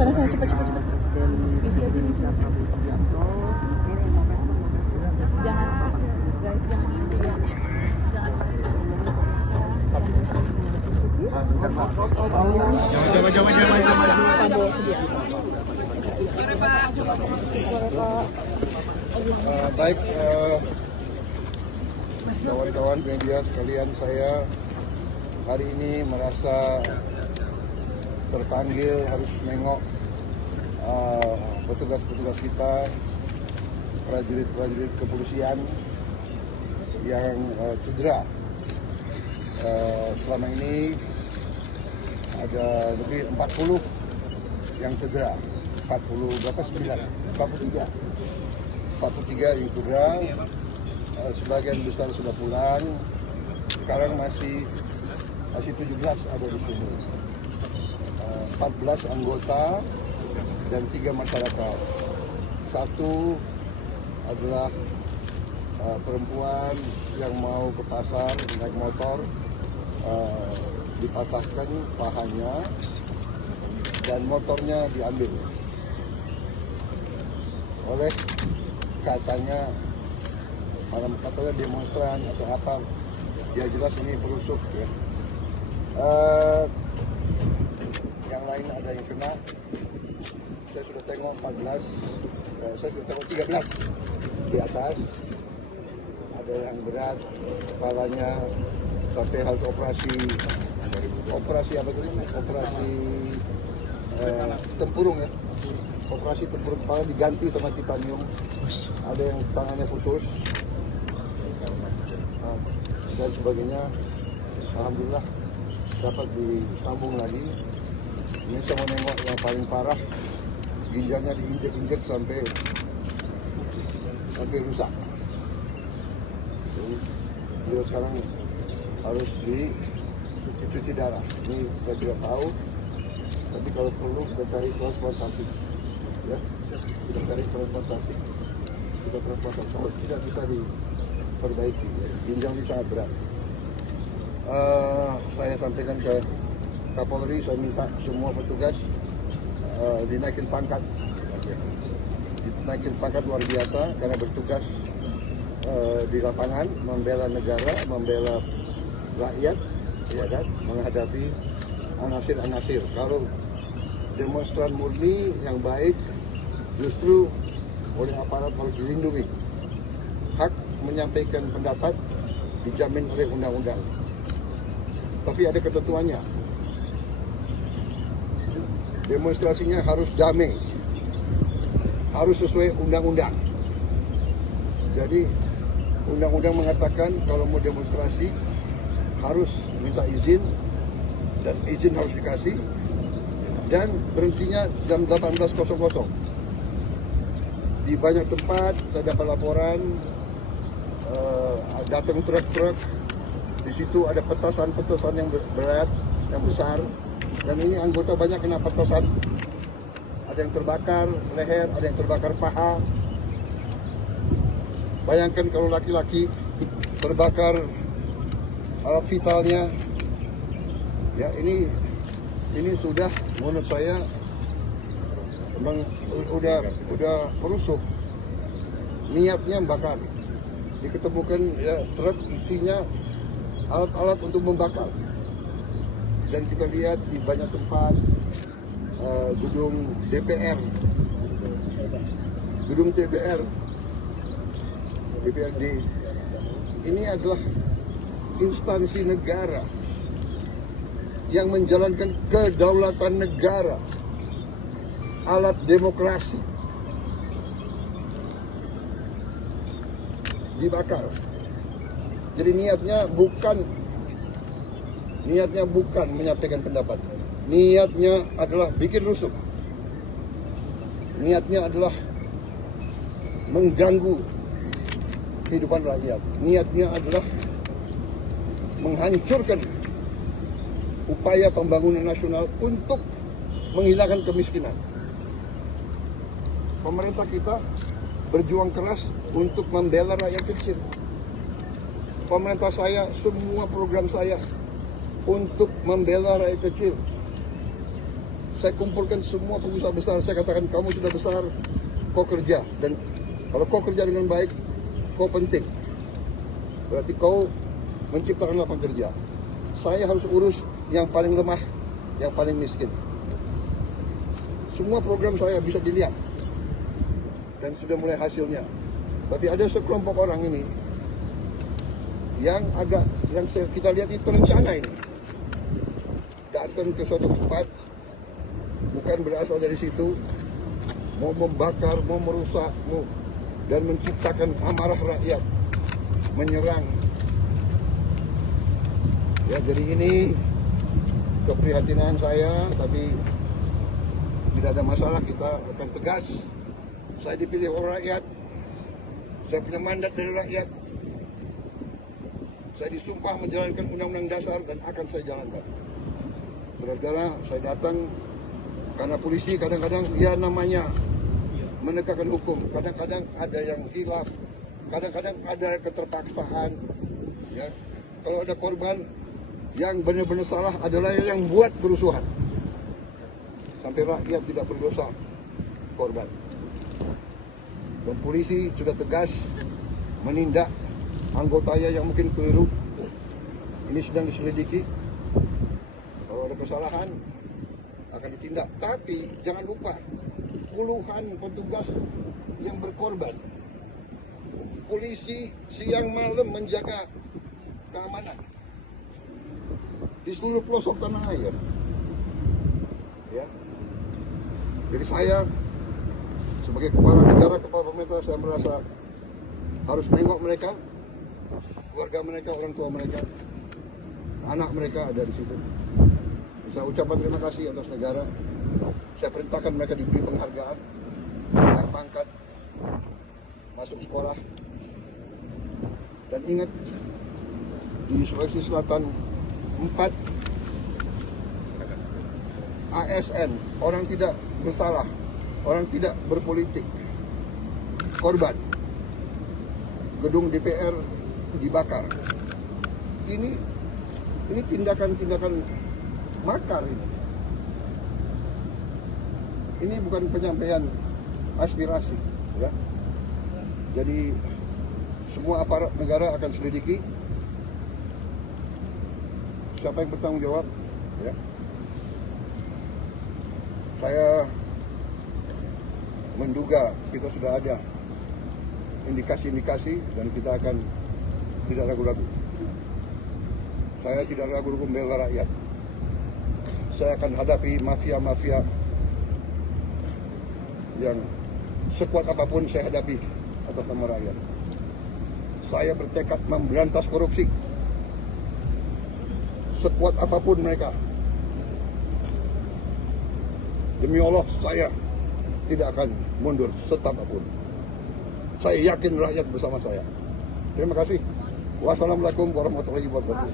Sana cepat. Isi aja. Jangan guys, jangan ya. Baik, kawan-kawan media sekalian, saya hari ini merasa terpanggil harus nengok petugas-petugas kita, prajurit kepolisian yang cedera. Selama ini ada lebih 40 yang cedera, 43 yang cedera. Sebagian besar sudah pulang, sekarang masih 17 ada di sini, 14 anggota dan 3 masyarakat. Satu adalah perempuan yang mau ke pasar naik motor, dipatahkan pahanya dan motornya diambil oleh katanya demonstran atau apa. Dia jelas ini perusuh ya. Yang lain ada yang kena. Saya sudah tengok 14, saya sudah tengok 13 di atas. Ada yang berat, kepalanya sampai harus operasi apa tadi? Operasi tempurung ya. Operasi tempurung kepala diganti sama titanium. Ada yang tangannya putus dan sebagainya. Alhamdulillah dapat disambung lagi. Ini saya mau nengok yang paling parah, ginjalnya diinjek-injek sampai rusak. Jadi dia sekarang harus dicuci darah. Ini saya tidak tahu, tapi kalau perlu kita cari transplantasi. Ya, kita cari transplantasi. Kalau tidak bisa diperbaiki. Ginjal ini sangat berat. Saya sampaikan ke Kapolri, saya minta semua petugas dinaikin pangkat luar biasa karena bertugas di lapangan membela negara, membela rakyat, ya kan, menghadapi anasir-anasir. Kalau demonstran murni yang baik justru oleh aparat harus dilindungi. Hak menyampaikan pendapat dijamin oleh undang-undang. Tapi ada ketentuannya. Demonstrasinya harus damai, harus sesuai undang-undang. Jadi undang-undang mengatakan kalau mau demonstrasi harus minta izin, dan izin harus dikasih, dan berhentinya jam 18.00. Di banyak tempat saya dapat laporan datang truk-truk, di situ ada petasan yang berat, yang besar. Dan ini anggota banyak kena petasan. Ada yang terbakar leher, ada yang terbakar paha. Bayangkan kalau laki-laki terbakar alat vitalnya. Ya, ini sudah menurut saya memang udah perusuh. Niatnya membakar. Diketemukan ya, truk isinya alat-alat untuk membakar. Dan kita lihat di banyak tempat, gedung DPR, gedung DPRD, ini adalah instansi negara yang menjalankan kedaulatan negara, alat demokrasi, dibakar. Jadi niatnya bukan menyampaikan pendapat. Niatnya adalah bikin rusuh. Niatnya adalah mengganggu kehidupan rakyat. Niatnya adalah menghancurkan upaya pembangunan nasional untuk menghilangkan kemiskinan. Pemerintah kita berjuang keras untuk membela rakyat kecil. Pemerintah saya, semua program saya untuk membela rakyat kecil. Saya kumpulkan semua pengusaha besar, saya katakan kamu sudah besar, kau kerja. Dan kalau kau kerja dengan baik, kau penting. Berarti kau menciptakan lapangan kerja. Saya harus urus yang paling lemah, yang paling miskin. Semua program saya bisa dilihat. Dan sudah mulai hasilnya. Tapi ada sekelompok orang ini yang kita lihat itu rencana ini. Datang ke suatu tempat, bukan berasal dari situ, mau membakar, mau merusak, dan menciptakan amarah rakyat, menyerang. Ya, jadi ini keprihatinan saya, tapi tidak ada masalah, kita akan tegas. Saya dipilih oleh rakyat, saya punya mandat dari rakyat, saya disumpah menjalankan undang-undang dasar dan akan saya jalankan. Saudara-saudara, saya datang karena polisi kadang-kadang ya namanya menegakkan hukum, kadang-kadang ada yang hilaf, kadang-kadang ada keterpaksaan. Ya, kalau ada korban, yang benar-benar salah adalah yang buat kerusuhan. Sampai rakyat tidak berdosa, korban. Dan polisi sudah tegas menindak anggotanya yang mungkin keliru. Ini sedang diselidiki. Kalau ada kesalahan akan ditindak. Tapi jangan lupa puluhan petugas yang berkorban. Polisi siang malam menjaga keamanan di seluruh pelosok tanah air. Ya. Jadi saya sebagai kepala negara, kepala pemerintah, saya merasa harus nengok mereka, keluarga mereka, orang tua mereka, anak mereka ada di situ. Saya ucapkan terima kasih atas negara. Saya perintahkan mereka diberi penghargaan, naik pangkat, masuk sekolah. Dan ingat, di Sulawesi Selatan 4 ASN, orang tidak bersalah, orang tidak berpolitik, korban. Gedung DPR dibakar. Ini tindakan-tindakan makar ini. Ini bukan penyampaian aspirasi, ya. Jadi semua aparat negara akan selidiki siapa yang bertanggung jawab, ya. Saya menduga kita sudah ada indikasi-indikasi dan kita akan tidak ragu-ragu. Saya tidak ragu-ragu membela rakyat. Saya akan hadapi mafia-mafia yang sekuat apapun saya hadapi atas nama rakyat. Saya bertekad memberantas korupsi. Sekuat apapun mereka. Demi Allah, saya tidak akan mundur setapapun. Saya yakin rakyat bersama saya. Terima kasih. Wassalamualaikum warahmatullahi wabarakatuh.